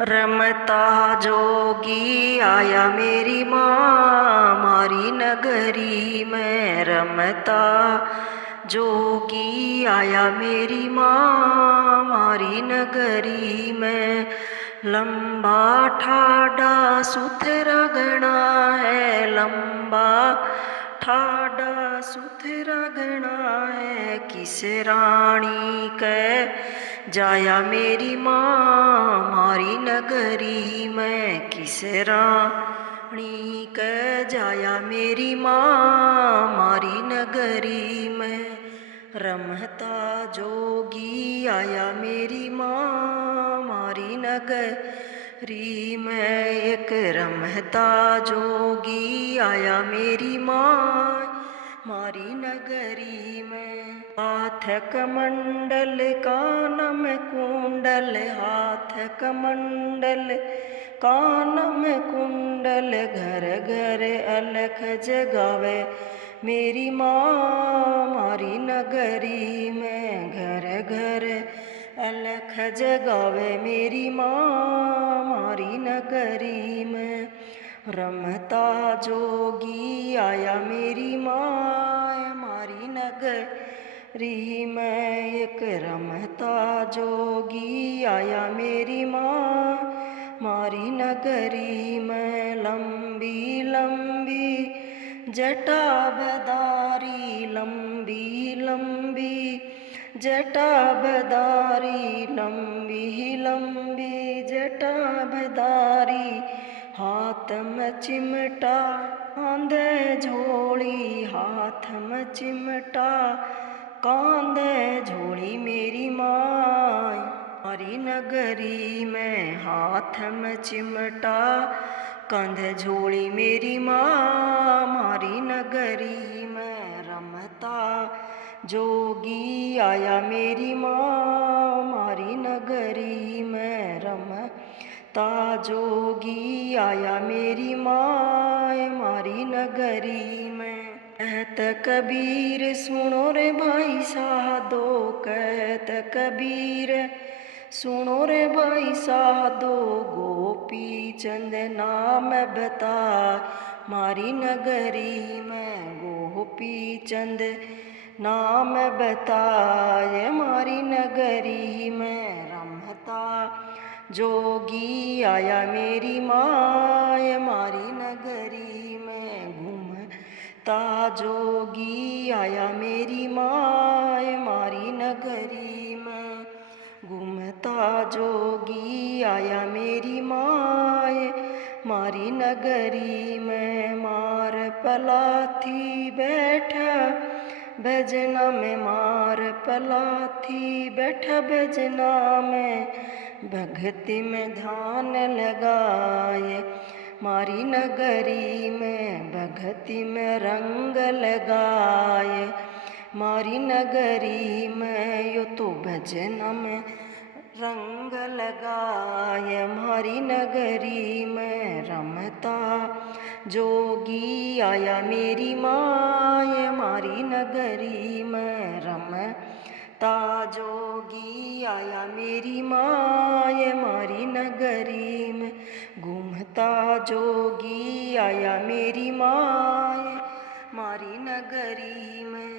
रमता जोगी आया मेरी माँ मारी नगरी में। रमता जोगी आया मेरी माँ मारी नगरी में। लंबा ठाडा सुथरा गणा है, लंबा ठाडा सुथरा गणा है। किस रानी के जाया मेरी माँ मारी नगरी में। किस रानी के जाया मेरी माँ मारी नगरी में। रमता जोगी आया मेरी माँ मारी नगरी में। एक रमता जोगी आया मेरी माँ मारी नगरी में। हाथ कमंडल कान में कुंडल, हाथ कमंडल कान में कुंडल। घर घर अलख जगावे मेरी माँ मारी नगरी में। घर घर अलख जगावे मेरी माँ मारी नगरी में। रमता जोगी आया मेरी माँ मारी नगरी में। एक रमता जोगी आया मेरी माँ मारी नगरी में। लंबी लंबी जटा बदारी, लंबी लंबी जटा बदारी, लंबी लंबी जटा बदारी। हाथ में चिमटा कांधे झोली, हाथ में चिमटा कांधे झोली मेरी माँ मारी नगरी में। हाथ में चिमटा कांधे झोली मेरी माँ मारी नगरी में। रमता जोगी आया मेरी माँ मारी नगरी में। रमता जोगी आया मेरी माँ मारी नगरी में। कहत कबीर सुनो रे भाई साधो, कहत कबीर सुनो रे भाई साधो। गोपी चंद नाम बता मारी नगरी में। गोपी चंद नाम बताए मारी नगरी में। रमता जोगी आया मेरी माँ मारी नगरी में। घूमता जोगी आया मेरी माँ मारी नगरी में। घूमता जोगी आया मेरी माँ मारी नगरी में। मार पलाथी बैठा भजना में, मार पलाथी बैठा भजना में। भक्ति में ध्यान लगाए मारी नगरी में। भक्ति में रंग लगाए मारी नगरी में। यो तो भजन में रंग लगाए मारी नगरी में। रमता जोगी आया मेरी माँ मारी नगरी में। रमता जोगी आया मेरी माँ मारी नगरी में। घूमता जोगी आया मेरी माँ मारी नगरी में।